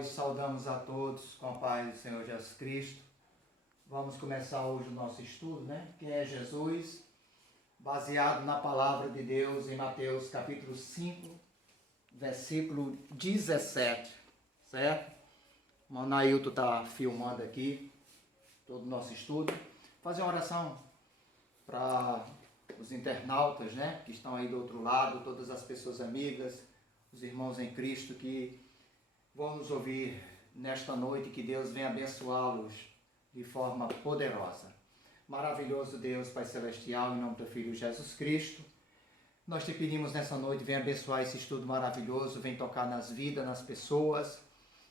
Nós saudamos a todos com a paz do Senhor Jesus Cristo. Vamos começar hoje o nosso estudo, Quem é Jesus? Baseado na palavra de Deus em Mateus capítulo 5, versículo 17, certo? O Manailton está filmando aqui todo o nosso estudo. Fazer uma oração para os internautas, que estão aí do outro lado, todas as pessoas amigas, os irmãos em Cristo que vão nos ouvir nesta noite, que Deus venha abençoá-los de forma poderosa. Maravilhoso Deus, Pai Celestial, em nome do Teu Filho Jesus Cristo, nós te pedimos nessa noite, vem abençoar esse estudo maravilhoso, vem tocar nas vidas, nas pessoas,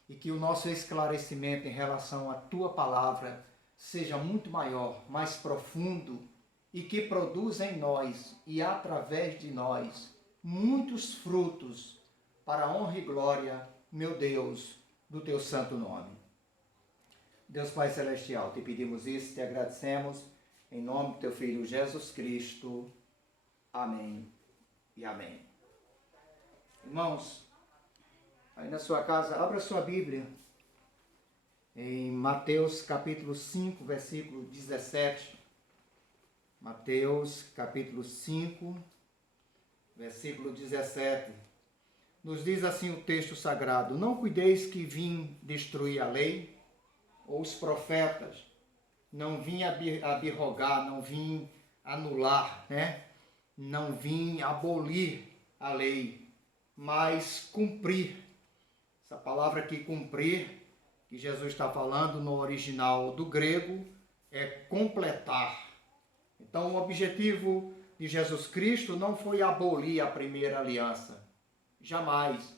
e que o nosso esclarecimento em relação à Tua Palavra seja muito maior, mais profundo, e que produza em nós e através de nós muitos frutos para a honra e glória, meu Deus, do Teu santo nome. Deus Pai Celestial, te pedimos isso, te agradecemos, em nome do Teu Filho Jesus Cristo. Amém e amém. Irmãos, aí na sua casa, abra sua Bíblia em Mateus capítulo 5, versículo 17. Mateus capítulo 5, versículo 17. Nos diz assim o texto sagrado: não cuideis que vim destruir a lei ou os profetas, não vim abrogar, não vim anular, não vim abolir a lei, mas cumprir. Essa palavra aqui, cumprir, que Jesus está falando no original do grego, é completar. Então o objetivo de Jesus Cristo não foi abolir a primeira aliança, jamais.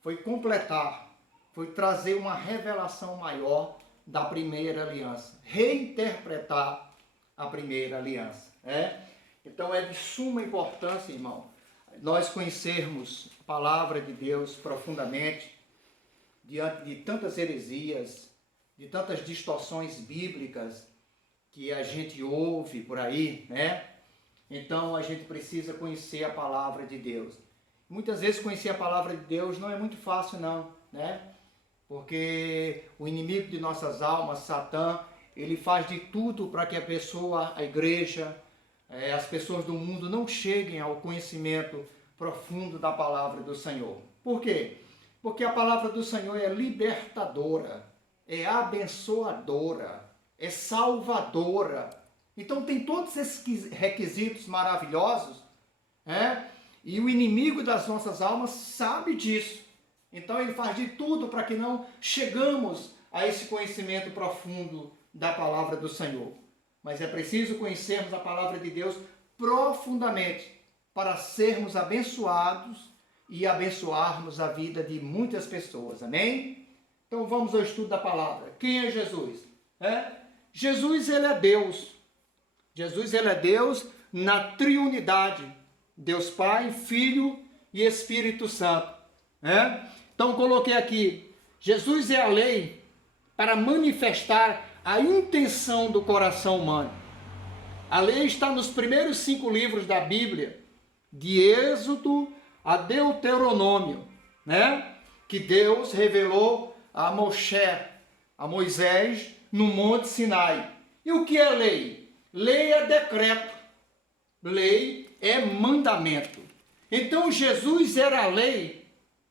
Foi completar, foi trazer uma revelação maior da primeira aliança, reinterpretar a primeira aliança. Então é de suma importância, irmão, nós conhecermos a palavra de Deus profundamente, diante de tantas heresias, de tantas distorções bíblicas que a gente ouve por aí, Então a gente precisa conhecer a palavra de Deus. Muitas vezes conhecer a palavra de Deus não é muito fácil não, Porque o inimigo de nossas almas, Satã, ele faz de tudo para que a pessoa, a igreja, as pessoas do mundo não cheguem ao conhecimento profundo da palavra do Senhor. Por quê? Porque a palavra do Senhor é libertadora, é abençoadora, é salvadora. Então tem todos esses requisitos maravilhosos, E o inimigo das nossas almas sabe disso. Então ele faz de tudo para que não chegamos a esse conhecimento profundo da palavra do Senhor. Mas é preciso conhecermos a palavra de Deus profundamente para sermos abençoados e abençoarmos a vida de muitas pessoas. Amém? Então vamos ao estudo da palavra. Quem é Jesus? Jesus, ele é Deus. Jesus, ele é Deus na triunidade. Deus Pai, Filho e Espírito Santo. Então coloquei aqui, Jesus é a lei para manifestar a intenção do coração humano. A lei está nos primeiros 5 livros da Bíblia, de Êxodo a Deuteronômio, Que Deus revelou a Moisés no Monte Sinai. E o que é lei? Lei é decreto, lei é mandamento. Então Jesus era a lei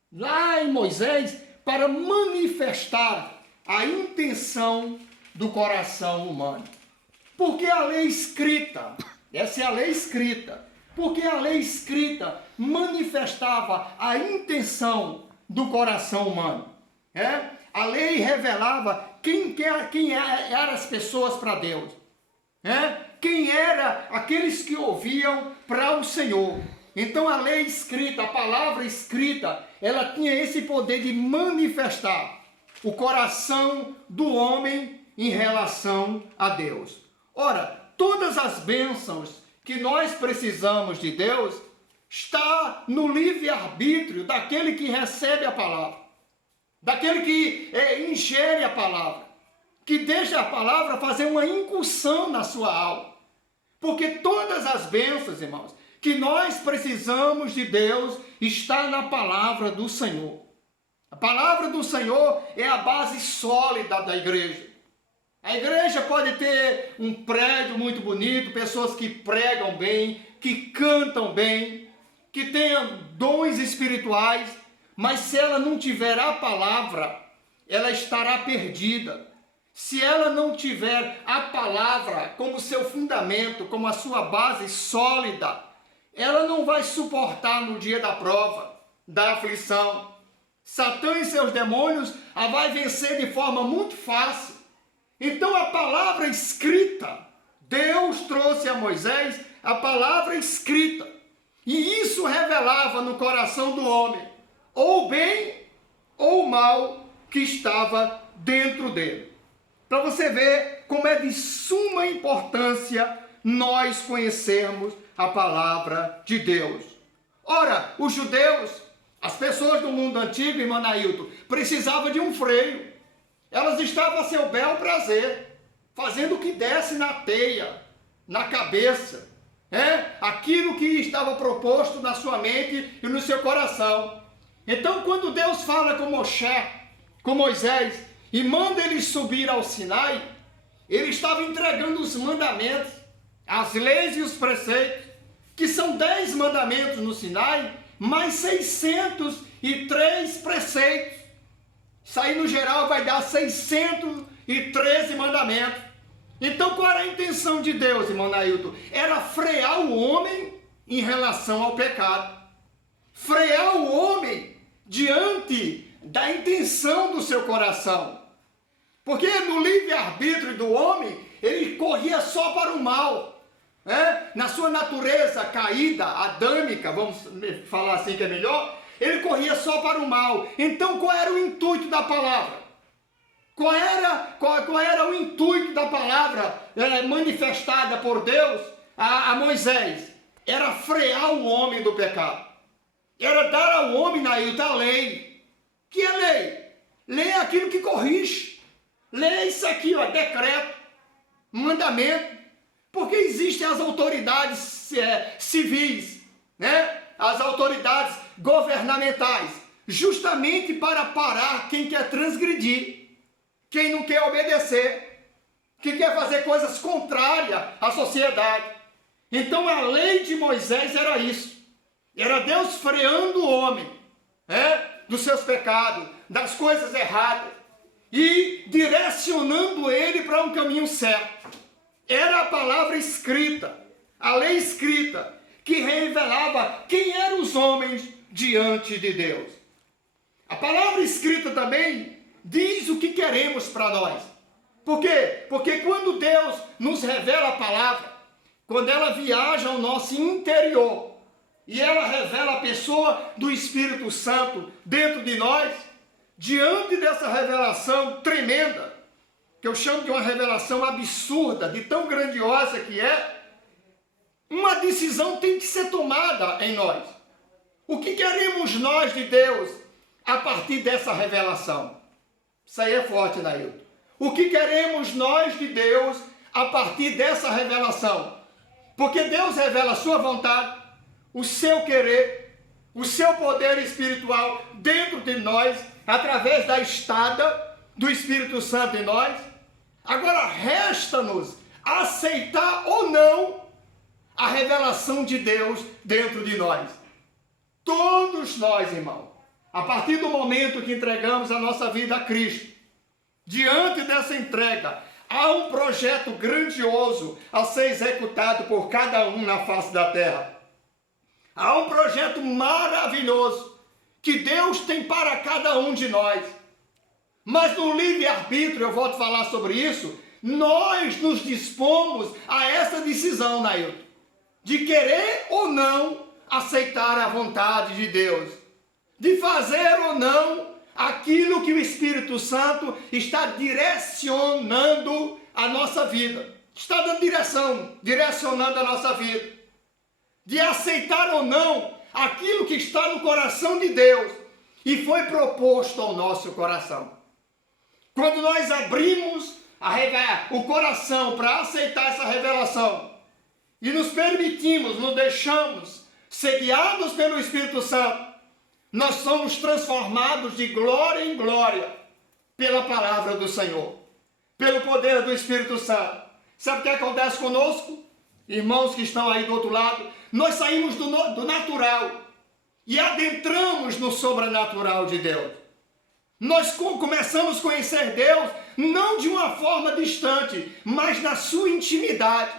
lá em Moisés para manifestar a intenção do coração humano. Porque a lei escrita, essa é a lei escrita, porque a lei escrita manifestava a intenção do coração humano. A lei revelava quem eram as pessoas para Deus. Quem eram aqueles que ouviam para o Senhor. Então a lei escrita, a palavra escrita, ela tinha esse poder de manifestar o coração do homem em relação a Deus. Ora, todas as bênçãos que nós precisamos de Deus está no livre-arbítrio daquele que recebe a palavra, daquele que ingere a palavra, que deixa a palavra fazer uma incursão na sua alma. Porque todas as bênçãos, irmãos, que nós precisamos de Deus está na palavra do Senhor. A palavra do Senhor é a base sólida da igreja. A igreja pode ter um prédio muito bonito, pessoas que pregam bem, que cantam bem, que tenham dons espirituais, mas se ela não tiver a palavra, ela estará perdida. Se ela não tiver a palavra como seu fundamento, como a sua base sólida, ela não vai suportar no dia da prova, da aflição. Satã e seus demônios a vai vencer de forma muito fácil. Então a palavra escrita, Deus trouxe a Moisés a palavra escrita. E isso revelava no coração do homem, ou o bem ou o mal que estava dentro dele. Para você ver como é de suma importância nós conhecermos a palavra de Deus. Ora, os judeus, as pessoas do mundo antigo, irmão Nailton, precisavam de um freio. Elas estavam a seu bel prazer, fazendo o que desse na teia, na cabeça, aquilo que estava proposto na sua mente e no seu coração. Então, quando Deus fala com Moisés, e manda eles subir ao Sinai, ele estava entregando os mandamentos, as leis e os preceitos, que são 10 mandamentos no Sinai, mais 603 preceitos. Isso aí no geral vai dar 613 mandamentos. Então qual era a intenção de Deus, irmão Nailton? Era frear o homem em relação ao pecado. Frear o homem diante da intenção do seu coração. Porque no livre-arbítrio do homem, ele corria só para o mal. Na sua natureza caída, adâmica, vamos falar assim que é melhor, ele corria só para o mal. Então qual era o intuito da palavra? Qual era o intuito da palavra manifestada por Deus a Moisés? Era frear o homem do pecado. Era dar ao homem, Nailton, a lei. Que é lei? Lei é aquilo que corrige. Lei é isso aqui, decreto, mandamento. Porque existem as autoridades civis, as autoridades governamentais, justamente para parar quem quer transgredir, quem não quer obedecer, que quer fazer coisas contrárias à sociedade. Então a lei de Moisés era isso. Era Deus freando o homem, dos seus pecados, das coisas erradas, e direcionando ele para um caminho certo. Era a palavra escrita, a lei escrita, que revelava quem eram os homens diante de Deus. A palavra escrita também diz o que queremos para nós. Por quê? Porque quando Deus nos revela a palavra, quando ela viaja ao nosso interior, e ela revela a pessoa do Espírito Santo dentro de nós, diante dessa revelação tremenda, que eu chamo de uma revelação absurda, de tão grandiosa que é, uma decisão tem que ser tomada em nós. O que queremos nós de Deus a partir dessa revelação? Isso aí é forte, Nailton. O que queremos nós de Deus a partir dessa revelação? Porque Deus revela a sua vontade, o seu querer, o seu poder espiritual dentro de nós, através da estada do Espírito Santo em nós. Agora resta-nos aceitar ou não a revelação de Deus dentro de nós. Todos nós, irmão, a partir do momento que entregamos a nossa vida a Cristo, diante dessa entrega, há um projeto grandioso a ser executado por cada um na face da terra. Há um projeto maravilhoso que Deus tem para cada um de nós. Mas no livre-arbítrio, eu volto a falar sobre isso, nós nos dispomos a essa decisão, Nailton, de querer ou não aceitar a vontade de Deus, de fazer ou não aquilo que o Espírito Santo está direcionando a nossa vida, está dando direção, direcionando a nossa vida, de aceitar ou não aquilo que está no coração de Deus e foi proposto ao nosso coração. Quando nós abrimos o coração para aceitar essa revelação e nos permitimos, nos deixamos ser guiados pelo Espírito Santo, Nós somos transformados de glória em glória pela palavra do Senhor, pelo poder do Espírito Santo. Sabe o que acontece conosco? Irmãos que estão aí do outro lado, nós saímos do natural e adentramos no sobrenatural de Deus. Nós começamos a conhecer Deus não de uma forma distante, mas na sua intimidade.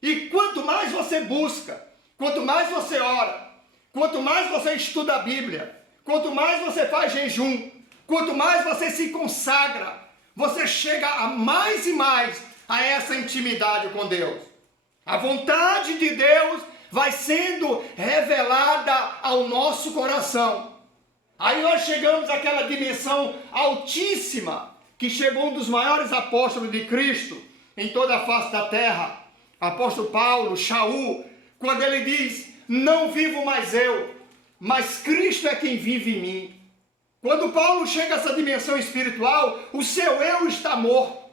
E quanto mais você busca, quanto mais você ora, quanto mais você estuda a Bíblia, quanto mais você faz jejum, quanto mais você se consagra, você chega a mais e mais a essa intimidade com Deus. A vontade de Deus vai sendo revelada ao nosso coração. Aí nós chegamos àquela dimensão altíssima que chegou um dos maiores apóstolos de Cristo em toda a face da terra, apóstolo Paulo, Shaul, quando ele diz: não vivo mais eu, mas Cristo é quem vive em mim. Quando Paulo chega a essa dimensão espiritual, o seu eu está morto,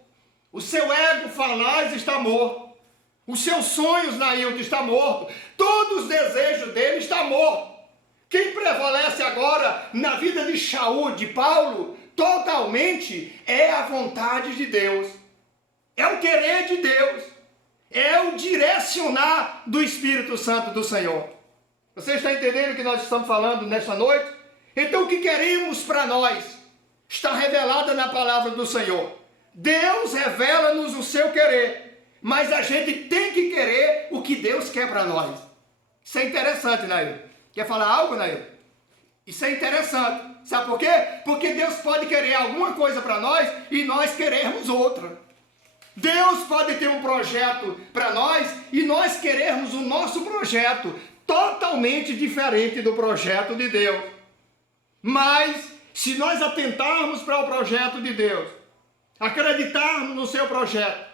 o seu ego falaz está morto, os seus sonhos, Nailton, está morto, todos os desejos dele estão mortos. Quem prevalece agora na vida de Shaul, de Paulo, totalmente é a vontade de Deus, é o querer de Deus, é o direcionar do Espírito Santo do Senhor. Você está entendendo o que nós estamos falando nesta noite? Então o que queremos para nós está revelado na palavra do Senhor. Deus revela-nos o seu querer, mas a gente tem que querer o que Deus quer para nós. Isso é interessante, Nair. Quer falar algo, Nair? Isso é interessante. Sabe por quê? Porque Deus pode querer alguma coisa para nós e nós queremos outra. Deus pode ter um projeto para nós e nós queremos o nosso projeto totalmente diferente do projeto de Deus. Mas, se nós atentarmos para o projeto de Deus, acreditarmos no seu projeto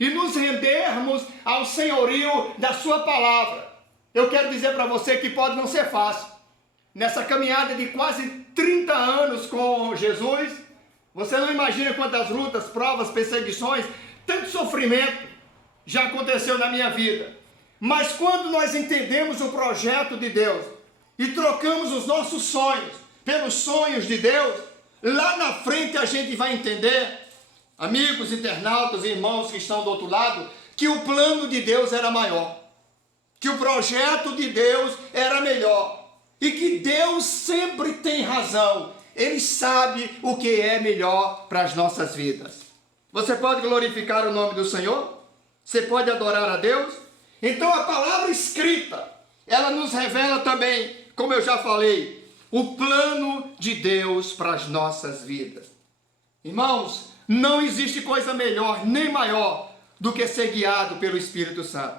e nos rendermos ao senhorio da sua palavra, eu quero dizer para você que pode não ser fácil. Nessa caminhada de quase 30 anos com Jesus, você não imagina quantas lutas, provas, perseguições, tanto sofrimento já aconteceu na minha vida. Mas quando nós entendemos o projeto de Deus e trocamos os nossos sonhos pelos sonhos de Deus, lá na frente a gente vai entender, amigos, internautas, irmãos que estão do outro lado, que o plano de Deus era maior, que o projeto de Deus era melhor e que Deus sempre tem razão. Ele sabe o que é melhor para as nossas vidas. Você pode glorificar o nome do Senhor? Você pode adorar a Deus? Então a palavra escrita, ela nos revela também, como eu já falei, o plano de Deus para as nossas vidas. Irmãos, não existe coisa melhor nem maior do que ser guiado pelo Espírito Santo,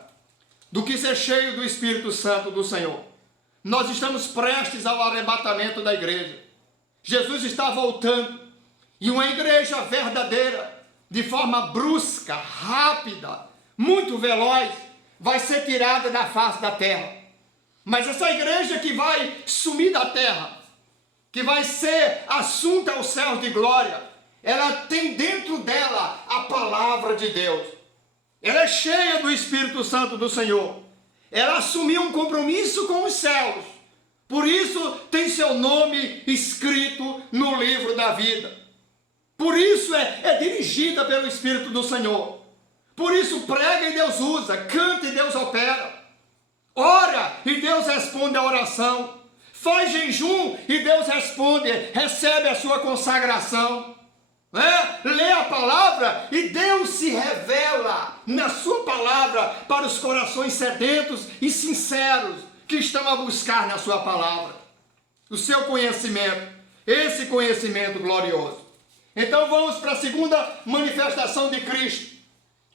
do que ser cheio do Espírito Santo do Senhor. Nós estamos prestes ao arrebatamento da igreja. Jesus está voltando e uma igreja verdadeira, de forma brusca, rápida, muito veloz, vai ser tirada da face da terra. Mas essa igreja que vai sumir da terra, que vai ser assunta aos céus de glória, ela tem dentro dela a palavra de Deus. Ela é cheia do Espírito Santo do Senhor. Ela assumiu um compromisso com os céus. Por isso tem seu nome escrito no livro da vida. Por isso é dirigida pelo Espírito do Senhor. Por isso prega e Deus usa, canta e Deus opera. Ora e Deus responde a oração. Faz jejum e Deus responde, recebe a sua consagração. Lê a palavra e Deus se revela na sua palavra para os corações sedentos e sinceros que estão a buscar na sua palavra o seu conhecimento, esse conhecimento glorioso. Então vamos para a segunda manifestação de Cristo.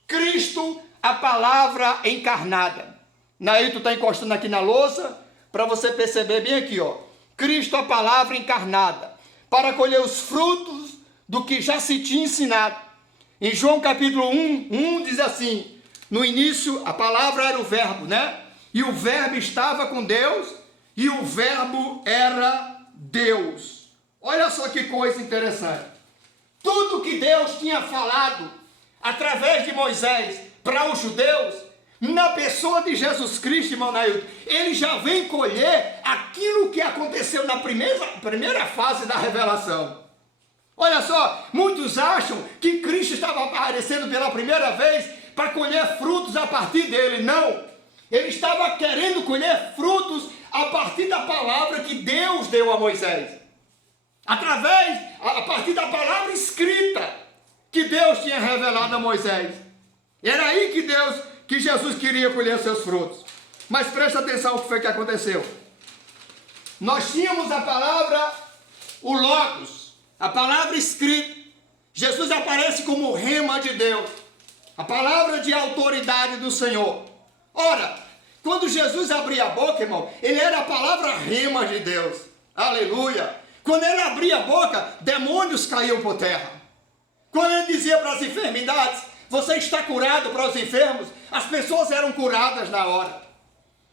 Cristo, a palavra encarnada. Nailton está encostando aqui na lousa para você perceber bem aqui, ó. Cristo, a palavra encarnada, para colher os frutos do que já se tinha ensinado. Em João capítulo 1 diz assim: no início a palavra era o verbo, né? E o verbo estava com Deus e o verbo era Deus. Olha só que coisa interessante. Tudo que Deus tinha falado através de Moisés para os judeus, na pessoa de Jesus Cristo, irmão Nailton, ele já vem colher aquilo que aconteceu na primeira fase da revelação. Olha só, muitos acham que Cristo estava aparecendo pela primeira vez para colher frutos a partir dele. Não, ele estava querendo colher frutos a partir da palavra que Deus deu a Moisés. A partir da palavra escrita que Deus tinha revelado a Moisés. Era aí que Jesus queria colher seus frutos. Mas presta atenção o que foi que aconteceu. Nós tínhamos a palavra, o Logos, a palavra escrita. Jesus aparece como o rema de Deus, a palavra de autoridade do Senhor. Ora, quando Jesus abria a boca, irmão, ele era a palavra rema de Deus. Aleluia! Quando ele abria a boca, demônios caíam por terra. Quando ele dizia para as enfermidades, você está curado, para os enfermos, as pessoas eram curadas na hora.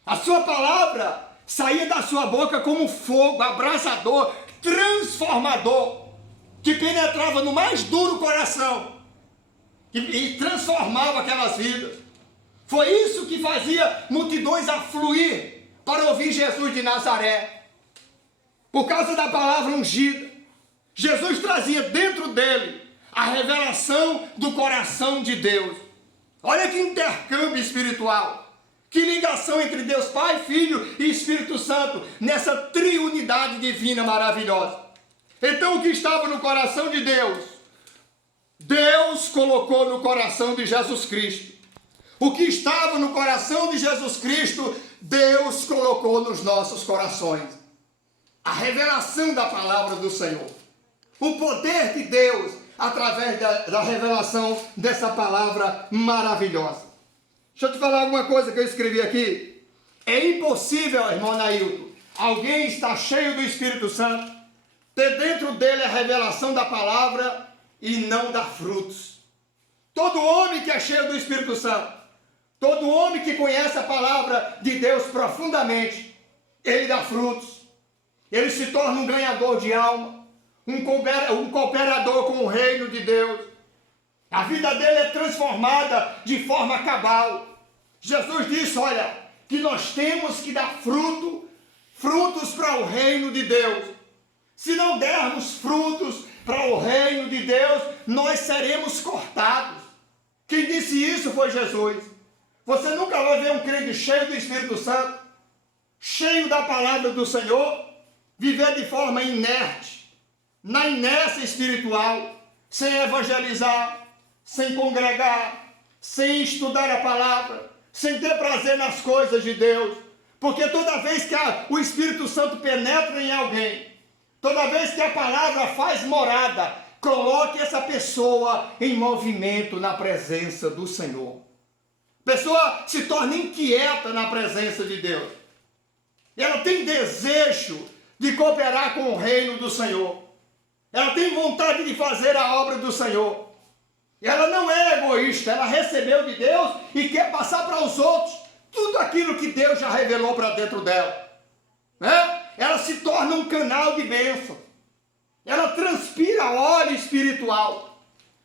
A sua palavra saía da sua boca como um fogo abrasador, transformador, que penetrava no mais duro coração e transformava aquelas vidas. Foi isso que fazia multidões afluir para ouvir Jesus de Nazaré. Por causa da palavra ungida, Jesus trazia dentro dele a revelação do coração de Deus. Olha que intercâmbio espiritual, que ligação entre Deus Pai, Filho e Espírito Santo, nessa triunidade divina maravilhosa. Então o que estava no coração de Deus, Deus colocou no coração de Jesus Cristo. O que estava no coração de Jesus Cristo, Deus colocou nos nossos corações. A revelação da palavra do Senhor. O poder de Deus através da revelação dessa palavra maravilhosa. Deixa eu te falar alguma coisa que eu escrevi aqui. É impossível, irmão Nailton, alguém estar cheio do Espírito Santo, ter dentro dele a revelação da palavra e não dar frutos. Todo homem que é cheio do Espírito Santo, todo homem que conhece a palavra de Deus profundamente, ele dá frutos. Ele se torna um ganhador de alma, um cooperador com o reino de Deus. A vida dele é transformada de forma cabal. Jesus disse, olha, que nós temos que dar frutos para o reino de Deus. Se não dermos frutos para o reino de Deus, nós seremos cortados. Quem disse isso foi Jesus. Você nunca vai ver um crente cheio do Espírito Santo, cheio da palavra do Senhor, viver de forma inerte, na inércia espiritual, sem evangelizar, sem congregar, sem estudar a palavra, sem ter prazer nas coisas de Deus. Porque toda vez que o Espírito Santo penetra em alguém, toda vez que a palavra faz morada, coloque essa pessoa em movimento na presença do Senhor. A pessoa se torna inquieta na presença de Deus. Ela tem desejo de cooperar com o reino do Senhor. Ela tem vontade de fazer a obra do Senhor. Ela não é egoísta, ela recebeu de Deus e quer passar para os outros tudo aquilo que Deus já revelou para dentro dela. Né? Ela se torna um canal de bênção. Ela transpira óleo espiritual.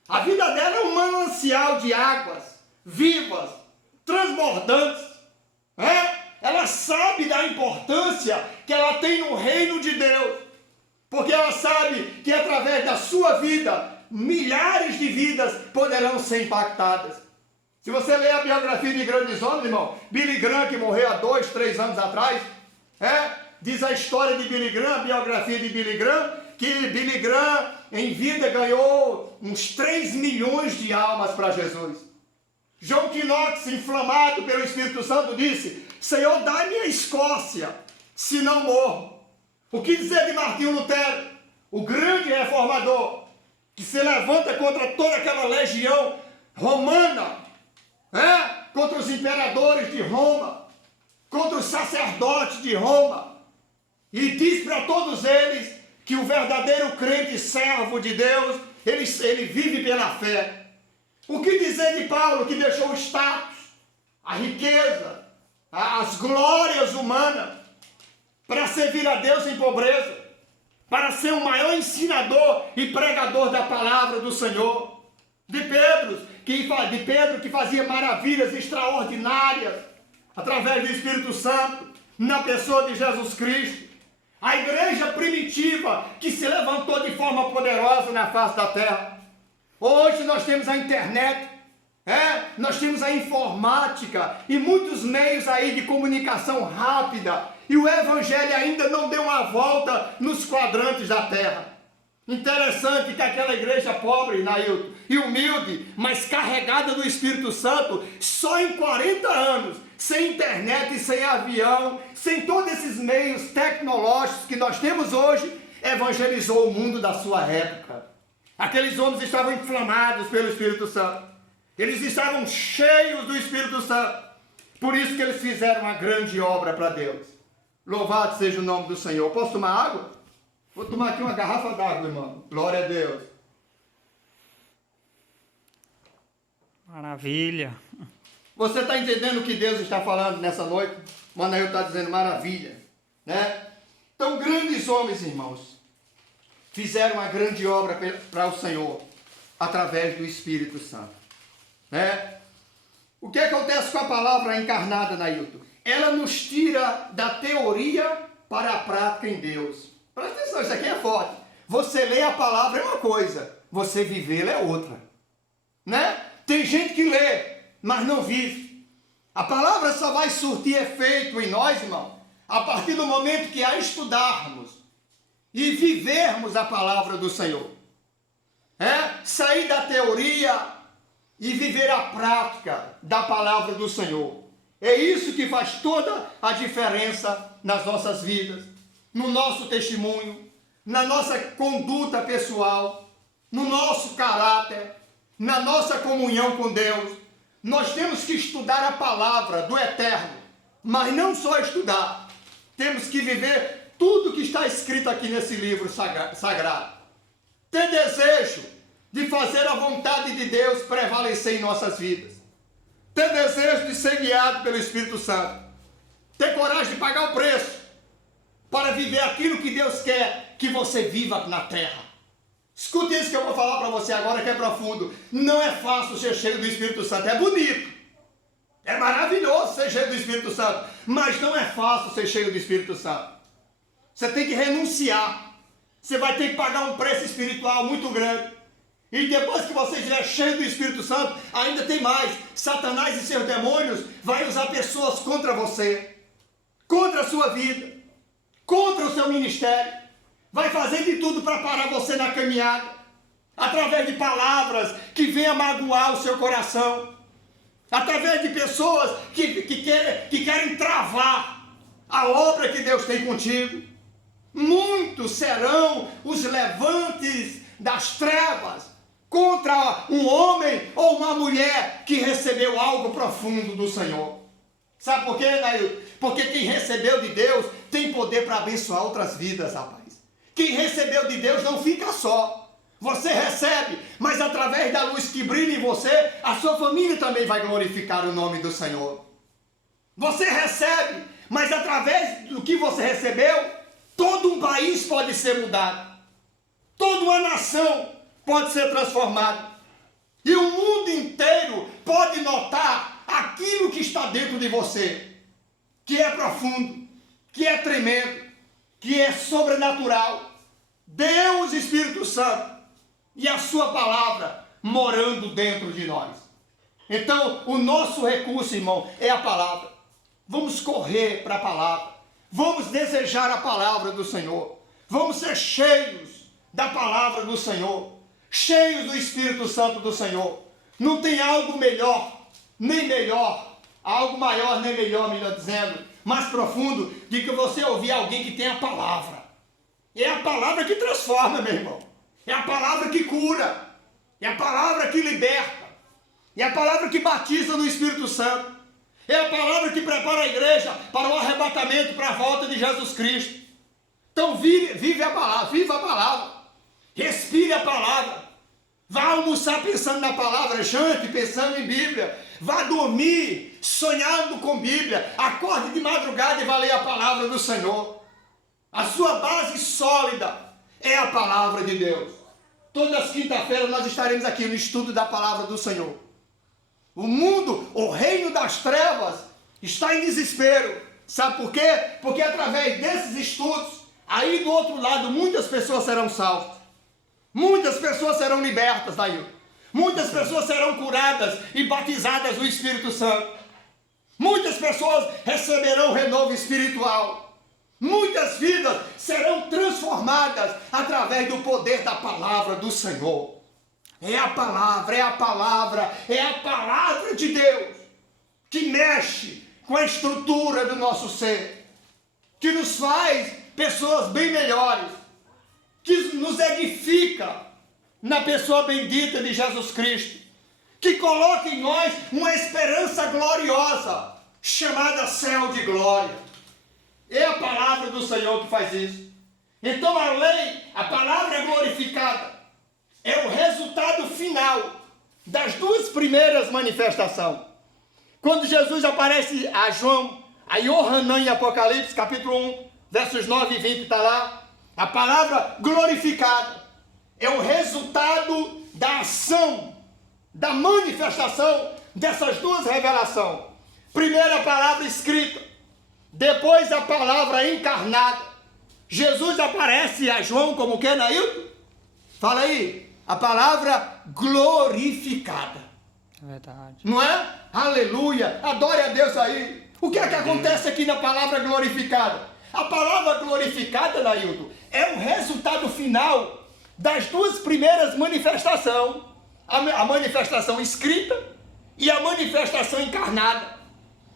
A vida dela é um manancial de águas vivas, transbordantes. Né? Ela sabe da importância que ela tem no reino de Deus, porque ela sabe que através da sua vida, milhares de vidas poderão ser impactadas. Se você ler a biografia de grandes homens, irmão, Billy Graham, que morreu há 2, 3 anos atrás, diz a história de Billy Graham, a biografia de Billy Graham, que Billy Graham em vida ganhou uns 3 milhões de almas para Jesus. John Knox, inflamado pelo Espírito Santo, disse, Senhor, dá-me a Escócia, se não morro. O que dizer de Martinho Lutero, o grande reformador, que se levanta contra toda aquela legião romana, contra os imperadores de Roma, contra os sacerdotes de Roma, e diz para todos eles que o verdadeiro crente servo de Deus, ele vive pela fé. O que dizer de Paulo, que deixou o status, a riqueza, as glórias humanas, para servir a Deus em pobreza, para ser o maior ensinador e pregador da palavra do Senhor? de Pedro que fazia maravilhas extraordinárias através do Espírito Santo, na pessoa de Jesus Cristo. A igreja primitiva que se levantou de forma poderosa na face da terra. Hoje nós temos a internet, nós temos a informática e muitos meios aí de comunicação rápida, e o evangelho ainda não deu uma volta nos quadrantes da terra. Interessante que aquela igreja pobre, Nailton, e humilde, mas carregada do Espírito Santo, só em 40 anos, sem internet e sem avião, sem todos esses meios tecnológicos que nós temos hoje, evangelizou o mundo da sua época. Aqueles homens estavam inflamados pelo Espírito Santo. Eles estavam cheios do Espírito Santo. Por isso que eles fizeram uma grande obra para Deus. Louvado seja o nome do Senhor. Posso tomar água? Vou tomar aqui uma garrafa d'água, irmão. Glória a Deus. Maravilha. Você está entendendo o que Deus está falando nessa noite? Manael está dizendo maravilha, né? Então, grandes homens, irmãos, fizeram uma grande obra para o Senhor através do Espírito Santo, né? O que acontece com a palavra encarnada, Nailton? Ela nos tira da teoria para a prática em Deus. Presta atenção, isso aqui é forte. Você lê a palavra é uma coisa, você vivê-la é outra, né? Tem gente que lê, mas não vive. A palavra só vai surtir efeito em nós, irmão, a partir do momento que a estudarmos e vivermos a palavra do Senhor. Sair da teoria e viver a prática da palavra do Senhor. É isso que faz toda a diferença nas nossas vidas, no nosso testemunho, na nossa conduta pessoal, no nosso caráter, na nossa comunhão com Deus. Nós temos que estudar a palavra do Eterno, mas não só estudar, temos que viver tudo que está escrito aqui nesse livro sagrado. Ter desejo de fazer a vontade de Deus prevalecer em nossas vidas. Ter desejo de ser guiado pelo Espírito Santo. Ter coragem de pagar o preço para viver aquilo que Deus quer que você viva na terra. Escute isso que eu vou falar para você agora, que é profundo. Não é fácil ser cheio do Espírito Santo. É bonito. É maravilhoso ser cheio do Espírito Santo. Mas não é fácil ser cheio do Espírito Santo. Você tem que renunciar. Você vai ter que pagar um preço espiritual muito grande. E depois que você estiver cheio do Espírito Santo, ainda tem mais. Satanás e seus demônios vai usar pessoas contra você, contra a sua vida, contra o seu ministério. Vai fazer de tudo para parar você na caminhada, através de palavras que venham magoar o seu coração, através de pessoas que querem travar a obra que Deus tem contigo. Muitos serão os levantes das trevas contra um homem ou uma mulher que recebeu algo profundo do Senhor. Sabe por quê, Nail? Porque quem recebeu de Deus tem poder para abençoar outras vidas, rapaz. Quem recebeu de Deus não fica só. Você recebe, mas através da luz que brilha em você, a sua família também vai glorificar o nome do Senhor. Você recebe, mas através do que você recebeu, todo um país pode ser mudado. Toda uma nação pode ser transformada. E o mundo inteiro pode notar aquilo que está dentro de você, que é profundo, que é tremendo, que é sobrenatural. Deus, Espírito Santo, e a sua palavra morando dentro de nós. Então, o nosso recurso, irmão, é a palavra. Vamos correr para a palavra. Vamos desejar a palavra do Senhor. Vamos ser cheios da palavra do Senhor. Cheios do Espírito Santo do Senhor. Não tem algo melhor, nem melhor, algo maior, nem melhor dizendo, mais profundo, de que você ouvir alguém que tem a palavra. É a palavra que transforma, meu irmão. É a palavra que cura. É a palavra que liberta. É a palavra que batiza no Espírito Santo. É a palavra que prepara a igreja para o arrebatamento, para a volta de Jesus Cristo. Então vive a palavra, viva a palavra. Respire a palavra. Vá almoçar pensando na palavra, jante pensando em Bíblia. Vá dormir sonhando com Bíblia. Acorde de madrugada e vá ler a palavra do Senhor. A sua base sólida é a palavra de Deus. Todas as quinta-feiras nós estaremos aqui no estudo da palavra do Senhor. O mundo, o reino das trevas, está em desespero. Sabe por quê? Porque através desses estudos, aí do outro lado, muitas pessoas serão salvas. Muitas pessoas serão libertas daí. Muitas pessoas serão curadas e batizadas no Espírito Santo. Muitas pessoas receberão renovo espiritual. Muitas vidas serão transformadas através do poder da palavra do Senhor. É a palavra, é a palavra, é a palavra de Deus que mexe com a estrutura do nosso ser, que nos faz pessoas bem melhores, que nos edifica na pessoa bendita de Jesus Cristo, que coloca em nós uma esperança gloriosa, chamada céu de glória. É a palavra do Senhor que faz isso. Então a lei, a palavra glorificada, é o resultado final das duas primeiras manifestações. Quando Jesus aparece a João, a Yohanan em Apocalipse, capítulo 1, versos 9 e 20, está lá. A palavra glorificada é o resultado da ação, da manifestação dessas duas revelações. Primeiro a palavra escrita, depois a palavra encarnada. Jesus aparece a João como que, Nailton? Fala aí, a palavra glorificada. É verdade. Não é? Aleluia, adore a Deus aí. O que é que acontece aqui na palavra glorificada? A palavra glorificada, Nailton, é o resultado final das duas primeiras manifestações. A manifestação escrita e a manifestação encarnada.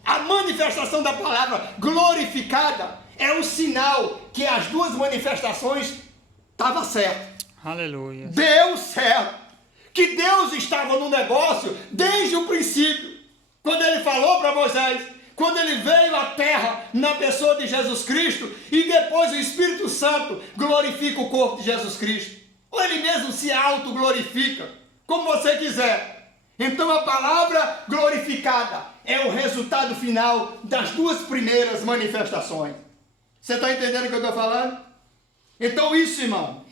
A manifestação da palavra glorificada é o sinal que as duas manifestações estavam certas. Aleluia. Deu certo. Que Deus estava no negócio desde o princípio. Quando ele falou para Moisés, quando ele veio à terra na pessoa de Jesus Cristo, e depois o Espírito Santo glorifica o corpo de Jesus Cristo. Ou ele mesmo se autoglorifica, como você quiser. Então a palavra glorificada é o resultado final das duas primeiras manifestações. Você está entendendo o que eu estou falando? Então isso, irmão,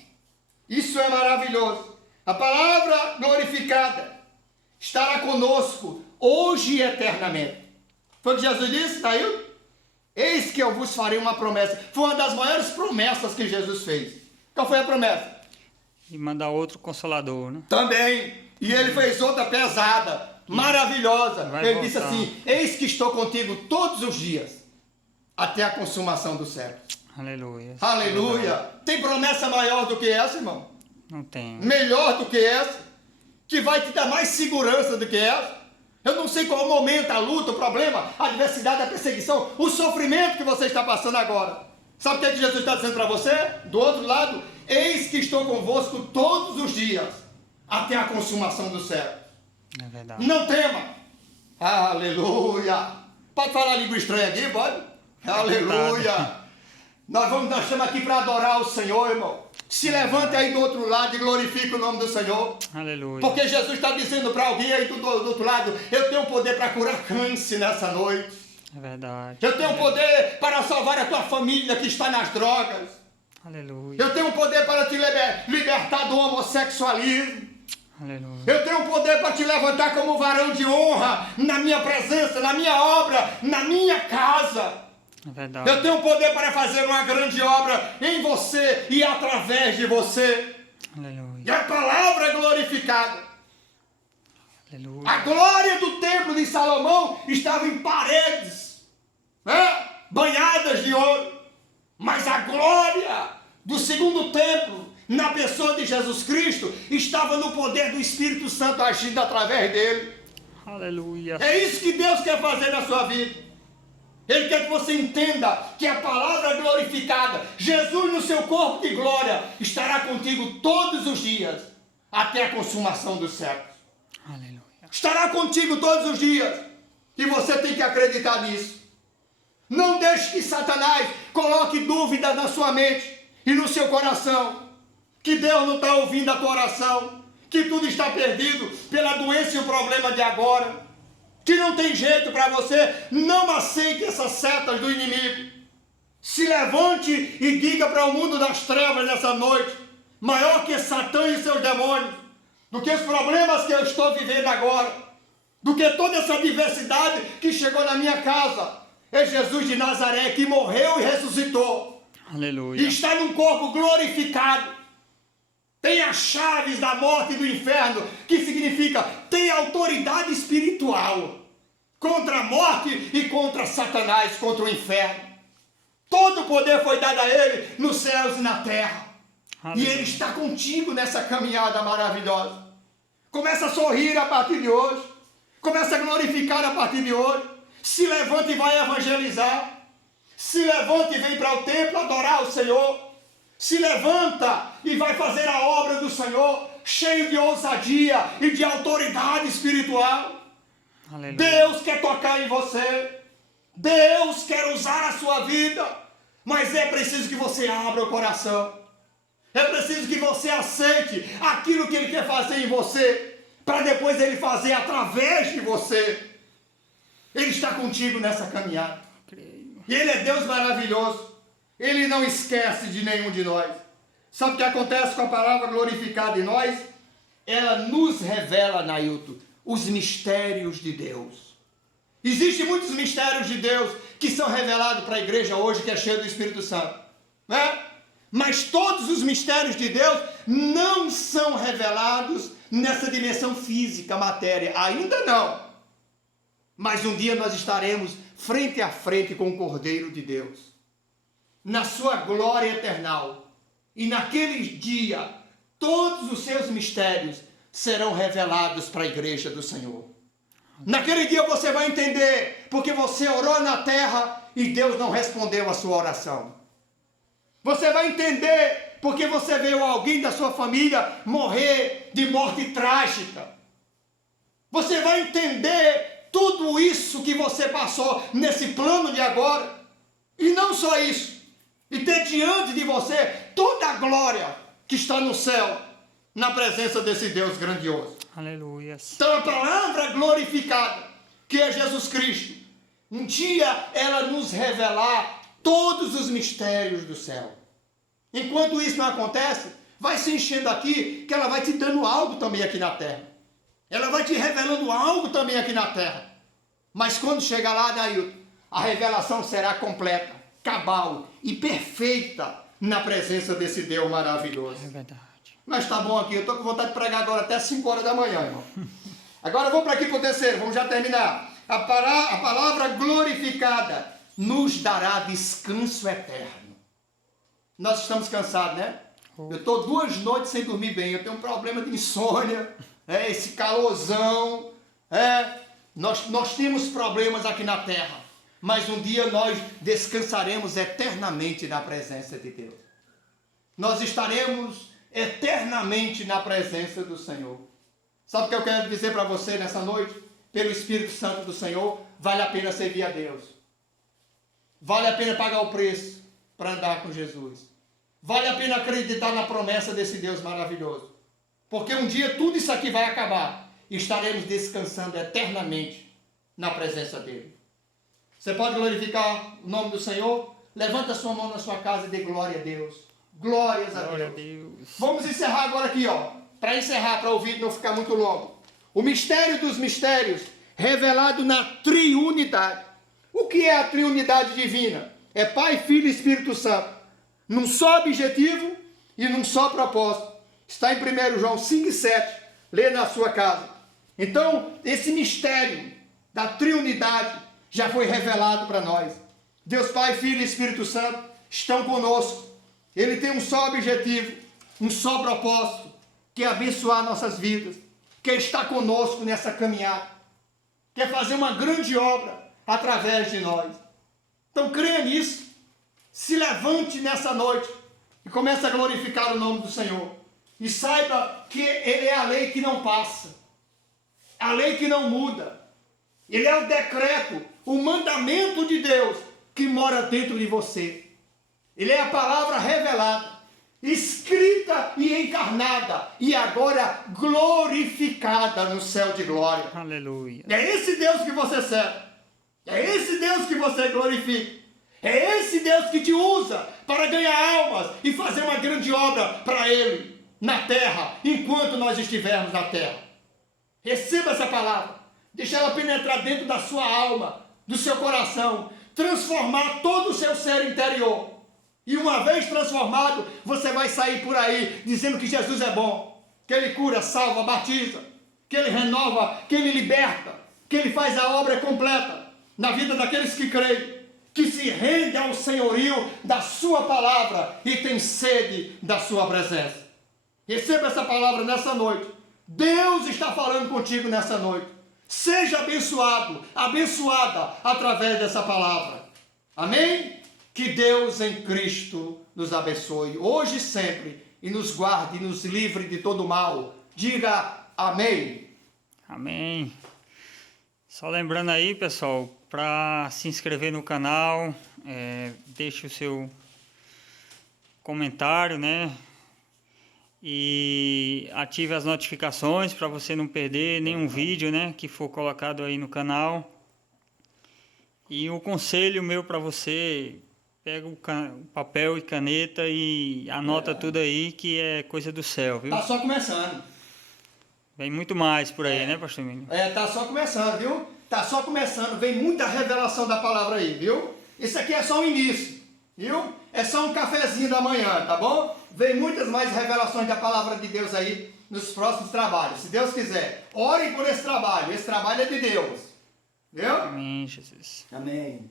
isso é maravilhoso. A palavra glorificada estará conosco hoje e eternamente. Foi o que Jesus disse, tá aí? Eis que eu vos farei uma promessa. Foi uma das maiores promessas que Jesus fez. Qual foi a promessa? E mandar outro consolador, né? Também. E ele fez outra pesada, maravilhosa. Ele disse assim: eis que estou contigo todos os dias, até a consumação do século. Aleluia. Aleluia. Tem promessa maior do que essa, irmão? Não tem. Melhor do que essa? Que vai te dar mais segurança do que essa? Eu não sei qual o momento, a luta, o problema, a adversidade, a perseguição, o sofrimento que você está passando agora. Sabe o que, é que Jesus está dizendo para você? Do outro lado, eis que estou convosco todos os dias, até a consumação do céu. É verdade. Não tema. Aleluia. Pode falar língua estranha aqui, pode? Aleluia. Nós estamos aqui para adorar o Senhor, irmão. Se levante aí do outro lado e glorifique o nome do Senhor. Aleluia. Porque Jesus está dizendo para alguém aí do outro lado: eu tenho poder para curar câncer nessa noite. É verdade. Eu tenho poder para salvar a tua família que está nas drogas. Aleluia. Eu tenho poder para te libertar do homossexualismo. Aleluia. Eu tenho poder para te levantar como varão de honra na minha presença, na minha obra, na minha casa. É verdade. Eu tenho poder para fazer uma grande obra em você e através de você. Aleluia. E a palavra é glorificada. Aleluia. A glória do templo de Salomão estava em paredes, né, banhadas de ouro. Mas a glória do segundo templo, na pessoa de Jesus Cristo, estava no poder do Espírito Santo agindo através dele. Aleluia. É isso que Deus quer fazer na sua vida. Ele quer que você entenda que a palavra glorificada, Jesus no seu corpo de glória, estará contigo todos os dias, até a consumação dos séculos. Aleluia. Estará contigo todos os dias. E você tem que acreditar nisso. Não deixe que Satanás coloque dúvidas na sua mente e no seu coração. Que Deus não está ouvindo a tua oração. Que tudo está perdido pela doença e o problema de agora. Que não tem jeito para você. Não aceite essas setas do inimigo. Se levante e diga para o mundo das trevas nessa noite: maior que Satã e seus demônios, do que os problemas que eu estou vivendo agora, do que toda essa diversidade que chegou na minha casa. É Jesus de Nazaré que morreu e ressuscitou. Aleluia. E está num corpo glorificado. Tem as chaves da morte e do inferno, que significa tem autoridade espiritual contra a morte e contra Satanás, contra o inferno. Todo o poder foi dado a ele nos céus e na terra. Aleluia. E ele está contigo nessa caminhada maravilhosa. Começa a sorrir a partir de hoje. Começa a glorificar a partir de hoje. Se levanta e vai evangelizar. Se levanta e vem para o templo adorar o Senhor. Se levanta e vai fazer a obra do Senhor, cheio de ousadia e de autoridade espiritual. Aleluia. Deus quer tocar em você. Deus quer usar a sua vida. Mas é preciso que você abra o coração. É preciso que você aceite aquilo que Ele quer fazer em você, para depois Ele fazer através de você. Ele está contigo nessa caminhada. Creio. E Ele é Deus maravilhoso. Ele não esquece de nenhum de nós. Sabe o que acontece com a palavra glorificada em nós? Ela nos revela, Nailton, os mistérios de Deus. Existem muitos mistérios de Deus que são revelados para a igreja hoje, que é cheia do Espírito Santo, né? Mas todos os mistérios de Deus não são revelados nessa dimensão física, matéria. Ainda não. Mas um dia nós estaremos frente a frente com o Cordeiro de Deus, na sua glória eternal. E naquele dia, todos os seus mistérios serão revelados para a igreja do Senhor. Naquele dia você vai entender, porque você orou na terra e Deus não respondeu a sua oração. Você vai entender, porque você viu alguém da sua família morrer de morte trágica. Você vai entender tudo isso que você passou nesse plano de agora. E não só isso. E ter diante de você toda a glória que está no céu, na presença desse Deus grandioso. Aleluia. Então a palavra glorificada, que é Jesus Cristo, um dia ela nos revelar todos os mistérios do céu. Enquanto isso não acontece, vai se enchendo aqui, que ela vai te dando algo também aqui na terra. Ela vai te revelando algo também aqui na terra. Mas quando chegar lá, Nailton, a revelação será completa, cabal e perfeita na presença desse Deus maravilhoso. É verdade. Mas está bom aqui, eu estou com vontade de pregar agora até 5 horas da manhã, irmão. Agora vamos para aqui para o terceiro, vamos já terminar. A palavra glorificada nos dará descanso eterno. Nós estamos cansados, né? Eu estou 2 noites sem dormir bem, eu tenho um problema de insônia, esse calorzão, nós temos problemas aqui na terra, mas um dia nós descansaremos eternamente na presença de Deus. Nós estaremos eternamente na presença do Senhor. Sabe o que eu quero dizer para você nessa noite? Pelo Espírito Santo do Senhor, vale a pena servir a Deus. Vale a pena pagar o preço para andar com Jesus. Vale a pena acreditar na promessa desse Deus maravilhoso. Porque um dia tudo isso aqui vai acabar e estaremos descansando eternamente na presença dele. Você pode glorificar o nome do Senhor? Levanta a sua mão na sua casa e dê glória a Deus. Glórias a Glória a Deus. Deus. Vamos encerrar agora aqui, ó. Para encerrar, para o vídeo não ficar muito longo. O mistério dos mistérios, revelado na triunidade. O que é a triunidade divina? É Pai, Filho e Espírito Santo. Num só objetivo e num só propósito. Está em 1 João 5,7. Lê na sua casa. Então, esse mistério da triunidade já foi revelado para nós. Deus Pai, Filho e Espírito Santo estão conosco. Ele tem um só objetivo, um só propósito, que é abençoar nossas vidas, quer estar conosco nessa caminhada, quer fazer uma grande obra através de nós. Então creia nisso, se levante nessa noite e comece a glorificar o nome do Senhor. E saiba que Ele é a lei que não passa, a lei que não muda. Ele é o decreto, o mandamento de Deus que mora dentro de você. Ele é a palavra revelada, escrita e encarnada, e agora glorificada no céu de glória. Aleluia. É esse Deus que você serve, é esse Deus que você glorifica. É esse Deus que te usa para ganhar almas e fazer uma grande obra para Ele na terra, enquanto nós estivermos na terra. Receba essa palavra, deixa ela penetrar dentro da sua alma, do seu coração, transformar todo o seu ser interior. E uma vez transformado, você vai sair por aí dizendo que Jesus é bom, que Ele cura, salva, batiza, que Ele renova, que Ele liberta, que Ele faz a obra completa na vida daqueles que creem, que se rende ao senhorio da sua palavra e tem sede da sua presença. Receba essa palavra nessa noite. Deus está falando contigo nessa noite. Seja abençoado, abençoada através dessa palavra. Amém? Que Deus em Cristo nos abençoe hoje e sempre e nos guarde e nos livre de todo mal. Diga amém. Amém. Só lembrando aí, pessoal, para se inscrever no canal, deixe o seu comentário, né? E ative as notificações para você não perder nenhum vídeo, né, que for colocado aí no canal. E o conselho meu para você, pega o papel e caneta e anota tudo aí, que é coisa do céu, viu? Tá só começando. Vem muito mais por aí, né, pastor Mínio? Tá só começando, viu? Tá só começando, vem muita revelação da palavra aí, viu? Isso aqui é só o início, viu? É só um cafezinho da manhã, tá bom? Vem muitas mais revelações da palavra de Deus aí nos próximos trabalhos, se Deus quiser. Orem por esse trabalho é de Deus, viu? Amém, Jesus. Amém.